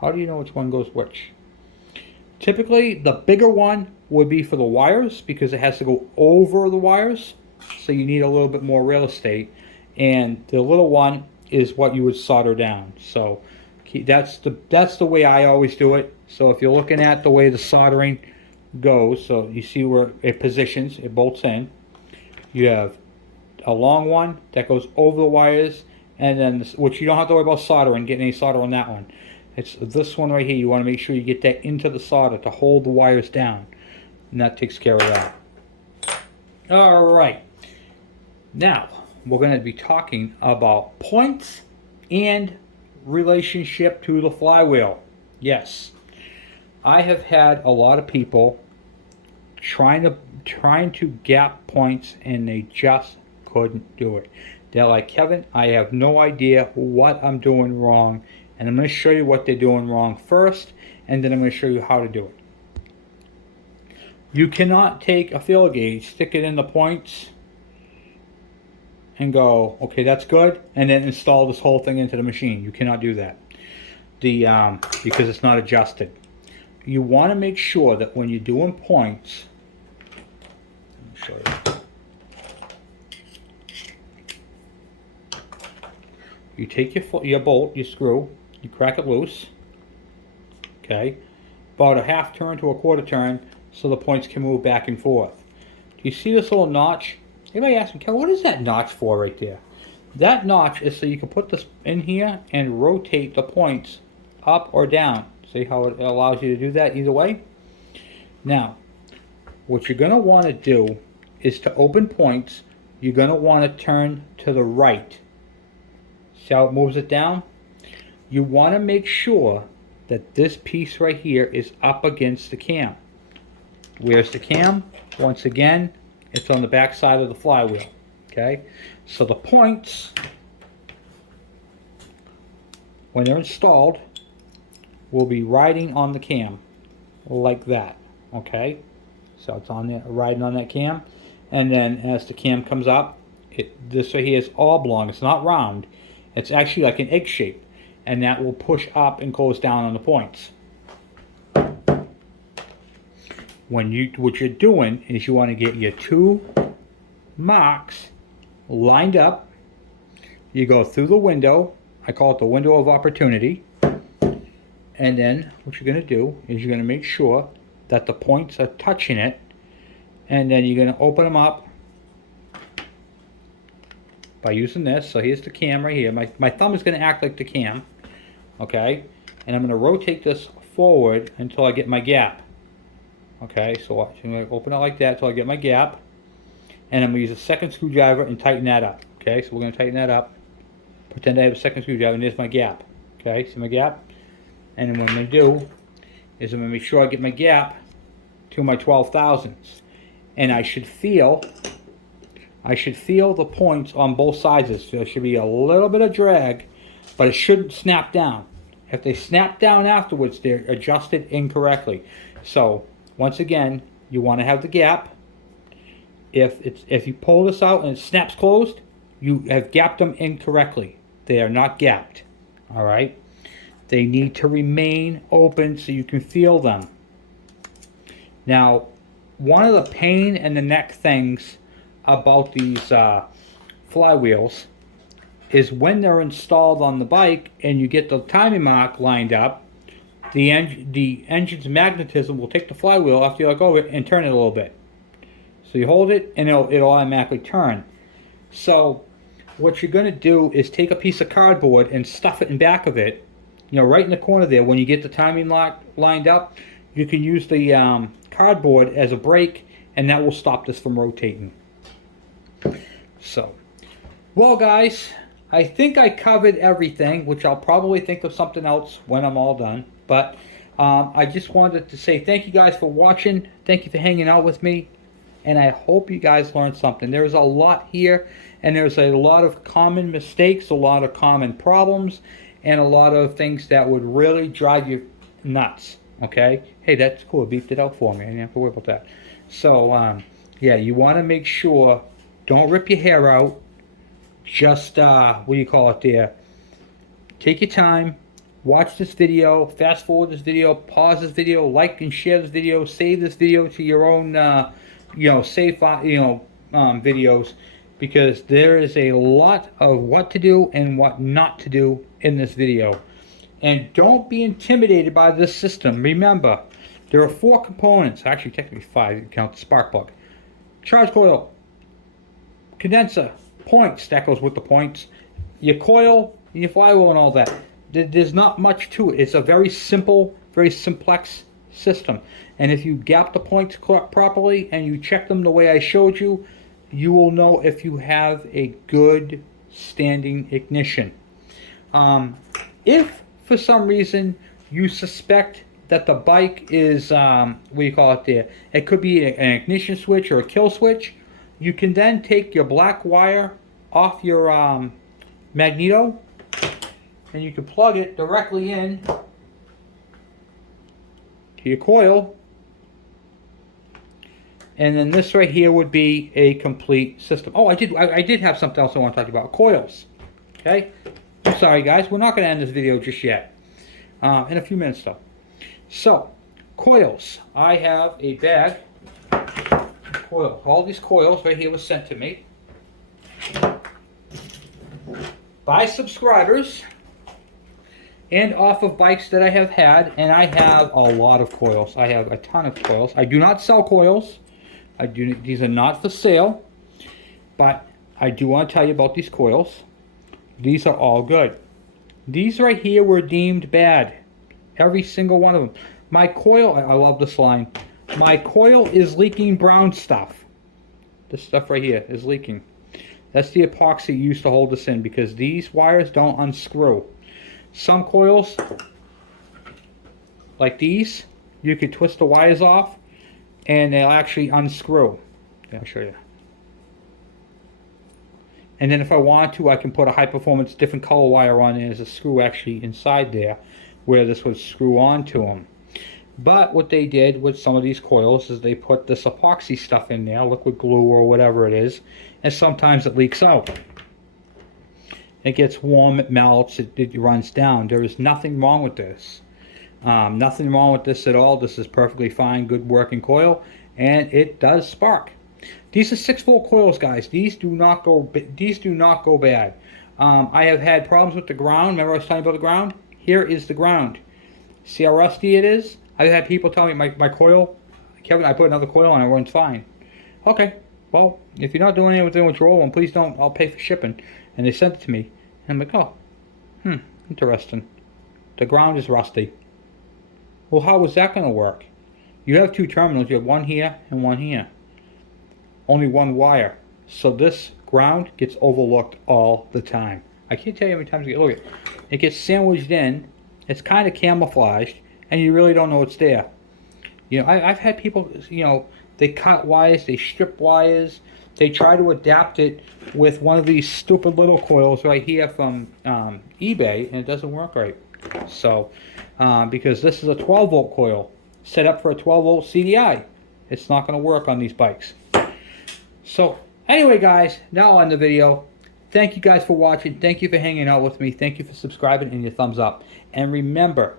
How do you know which one goes which? Typically, the bigger one would be for the wires because it has to go over the wires. So you need a little bit more real estate. And the little one is what you would solder down. So that's the way I always do it. So if you're looking at the way the soldering goes, so you see where it positions, it bolts in. You have a long one that goes over the wires, and then which you don't have to worry about soldering, getting any solder on that one. It's this one right here. You want to make sure you get that into the solder to hold the wires down, and that takes care of that. All right. Now we're going to be talking about points and relationship to the flywheel. Yes, I have had a lot of people trying to gap points, and they just couldn't do it. They're like, Kevin, I have no idea what I'm doing wrong, and I'm going to show you what they're doing wrong first, and then I'm going to show you how to do it. You cannot take a feel gauge, stick it in the points, and go, okay, that's good, and then install this whole thing into the machine. You cannot do that because it's not adjusted. You want to make sure that when you're doing points, let me show you. You take your bolt, your screw, you crack it loose, okay, about a half turn to a quarter turn so the points can move back and forth. Do you see this little notch? Anybody ask me, what is that notch for right there? That notch is so you can put this in here and rotate the points up or down. See how it allows you to do that either way? Now, what you're going to want to do is to open points, you're going to want to turn to the right. See how it moves it down? You want to make sure that this piece right here is up against the cam. Where's the cam? Once again, it's on the back side of the flywheel. Okay? So the points, when they're installed, will be riding on the cam like that. Okay? So it's on there, riding on that cam. And then as the cam comes up, this right here is oblong. It's not round. It's actually like an egg shape, and that will push up and close down on the points. What you're doing is you want to get your two marks lined up. You go through the window. I call it the window of opportunity. And then what you're going to do is you're going to make sure that the points are touching it, and then you're going to open them up by using this. So here's the cam right here. My thumb is going to act like the cam, okay? And I'm going to rotate this forward until I get my gap. Okay, so watch. I'm going to open it like that until I get my gap. And I'm going to use a second screwdriver and tighten that up. Okay, so we're going to tighten that up. Pretend I have a second screwdriver, and there's my gap. Okay, see my gap? And then what I'm going to do is I'm going to make sure I get my gap to my 12 thousandths. And I should feel the points on both sides. There should be a little bit of drag, but it shouldn't snap down. If they snap down afterwards, they're adjusted incorrectly. So once again, you want to have the gap. If you pull this out and it snaps closed, you have gapped them incorrectly. They are not gapped. All right. They need to remain open so you can feel them. Now, one of the pain in the neck things about these flywheels is when they're installed on the bike and you get the timing mark lined up, the engine's magnetism will take the flywheel after you let go of it and turn it a little bit. So you hold it and it'll automatically turn. So what you're going to do is take a piece of cardboard and stuff it in back of it, right in the corner there. When you get the timing lock lined up, you can use the cardboard as a brake, and that will stop this from rotating. So, well guys, I think I covered everything, which I'll probably think of something else when I'm all done. But I just wanted to say thank you guys for watching. Thank you for hanging out with me. And I hope you guys learned something. There's a lot here, and there's a lot of common mistakes, a lot of common problems, and a lot of things that would really drive you nuts. Okay? Hey, that's cool. It beeped it out for me. I didn't have to worry about that. So, yeah, you want to make sure, don't rip your hair out. Just, what do you call it there? Take your time. Watch this video. Fast forward this video. Pause this video. Like and share this video. Save this video to your own, save, videos. Because there is a lot of what to do and what not to do in this video. And don't be intimidated by this system. Remember, there are 4 components. Actually, technically 5 if you count the spark plug. Charge coil, condenser, points, that goes with the points, your coil, your flywheel, and all that. There's not much to it. It's a very simple, very simplex system. And if you gap the points properly and you check them the way I showed you, you will know if you have a good standing ignition. If for some reason you suspect that the bike is, what do you call it there? It could be an ignition switch or a kill switch. You can then take your black wire off your magneto, and you can plug it directly in to your coil. And then this right here would be a complete system. Oh, I did have something else I want to talk about. Coils. Okay? I'm sorry guys, we're not going to end this video just yet. In a few minutes though. So, coils. I have a bag of coils. All these coils right here was sent to me by subscribers and off of bikes that I have had, and I have a lot of coils. I have a ton of coils. I do not sell coils. These are not for sale, but I do want to tell you about these coils. These are all good. These right here were deemed bad. Every single one of them. My coil, I love this line. My coil is leaking brown stuff. This stuff right here is leaking. That's the epoxy used to hold this in, because these wires don't unscrew. Some coils, like these, you could twist the wires off and they'll actually unscrew. I'll show you. And then if I want to, I can put a high performance different color wire on. There's a screw actually inside there where this would screw onto them. But what they did with some of these coils is they put this epoxy stuff in there, liquid glue or whatever it is, and sometimes it leaks out. It gets warm, it melts, it runs down. There is nothing wrong with this. Nothing wrong with this at all. This is perfectly fine, good working coil, and it does spark. These are 6-volt coils, guys. These do not go bad. I have had problems with the ground. Remember I was telling you about the ground? Here is the ground. See how rusty it is? I've had people tell me my coil, Kevin, I put another coil on, it runs fine. Okay, well, if you're not doing anything with your old one, please don't. I'll pay for shipping. And they sent it to me. And I'm like, oh, interesting. The ground is rusty. Well, how is that going to work? You have 2 terminals. You have one here and one here. Only one wire. So this ground gets overlooked all the time. I can't tell you how many times look at it. It gets sandwiched in. It's kind of camouflaged, and you really don't know it's there. You know, I've had people, they cut wires, they strip wires, they try to adapt it with one of these stupid little coils right here from eBay, and it doesn't work right. So, because this is a 12-volt coil set up for a 12-volt CDI, it's not going to work on these bikes. So, anyway, guys, now on the video. Thank you guys for watching. Thank you for hanging out with me. Thank you for subscribing and your thumbs up. And remember,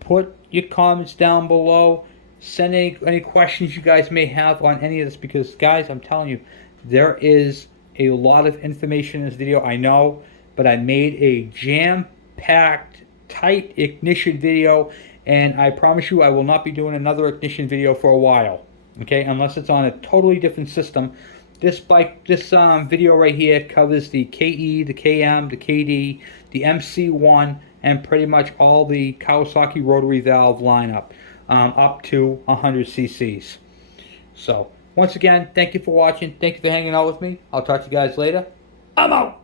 put your comments down below. Send any questions you guys may have on any of this, because, guys, I'm telling you, there is a lot of information in this video, I know, but I made a jam-packed, tight ignition video, and I promise you I will not be doing another ignition video for a while, okay, unless it's on a totally different system. This video right here covers the KE, the KM, the KD, the MC1, and pretty much all the Kawasaki rotary valve lineup. up to 100 cc's. So once again, thank you for watching. Thank you for hanging out with me. I'll talk to you guys later. I'm out.